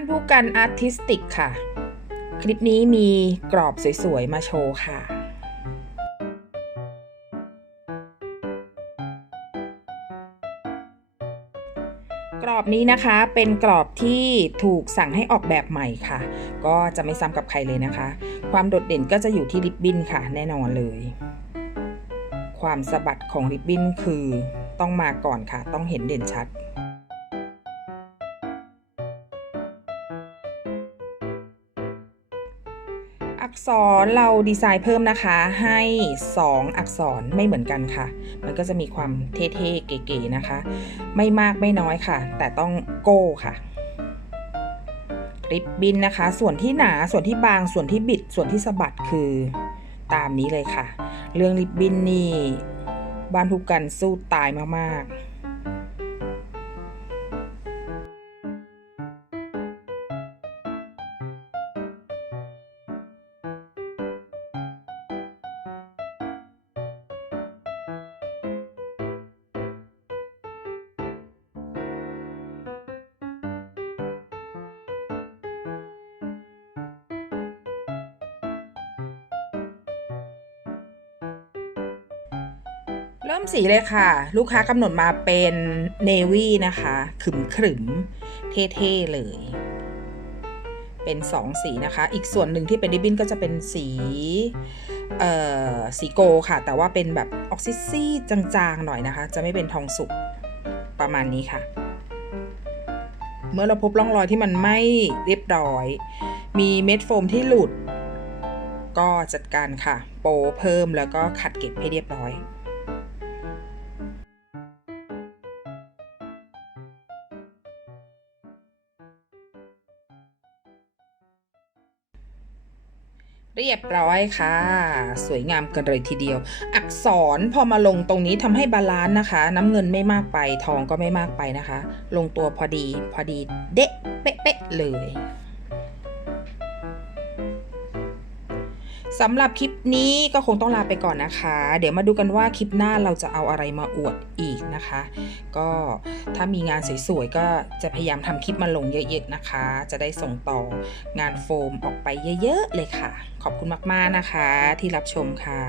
านผู้กันอาร์ติสติกค่ะ คลิปนี้มีกรอบสวยๆ มาโชว์ค่ะกรอบนี้นะคะเป็นกรอบที่ถูกสั่งให้ออกแบบใหม่ค่ะ ก็จะไม่ซ้ำกับใครเลยนะคะ ความโดดเด่นก็จะอยู่ที่ริบบิ้นค่ะ แน่นอนเลย ความสะบัดของริบบิ้นคือต้องมาก่อนค่ะ ต้องเห็นเด่นชัด อักษรเราดีไซน์เพิ่มนะคะ ให้ 2 อักษรไม่เหมือนกันค่ะ มันก็จะมีความเท่ๆ เก๋ๆนะคะ ไม่มากไม่น้อยค่ะ แต่ต้องโก้ค่ะ ริบบินนะคะ ส่วนที่หนาส่วนที่บางส่วนที่บิด ส่วนที่สะบัดคือตามนี้เลยค่ะ เรื่องริบบินนี่บ้านทุกกันสู้ตายมากๆ เริ่มสีเลยค่ะ ลูกค้ากำหนดมาเป็นเนวี่นะคะ ขึมขรึมเท่ๆเลย เป็น2สีนะคะ อีกส่วนหนึ่งที่เป็นริบบิ้นก็จะเป็นสีเอ่อสีโกค่ะ แต่ว่าเป็นแบบออกซิซี่จางๆหน่อยนะคะ จะไม่เป็นทองสุกประมาณนี้ค่ะ เมื่อเราพบร่องรอยที่มันไม่เรียบร้อย มีเม็ดโฟมที่หลุด ก็จัดการค่ะ โปเพิ่มแล้วก็ขัดเก็บให้เรียบร้อย เรียบร้อยค่ะ สวยงามกันเลยทีเดียว อักษรพอมาลงตรงนี้ทำให้บาลานซ์นะคะ น้ำเงินไม่มากไปทองก็ไม่มากไปนะคะ ลงตัวพอดีพอดีเดะเป๊ะๆเลย สำหรับคลิปนี้ก็คงต้องลาไปก่อนนะคะ เดี๋ยวมาดูกันว่าคลิปหน้าเราจะเอาอะไรมาอวดอีกนะคะ ก็ถ้ามีงานสวยๆก็จะพยายามทำคลิปมาลงเยอะๆนะคะ จะได้ส่งต่องานโฟมออกไปเยอะๆเลยค่ะ ขอบคุณมากๆนะคะที่รับชมค่ะ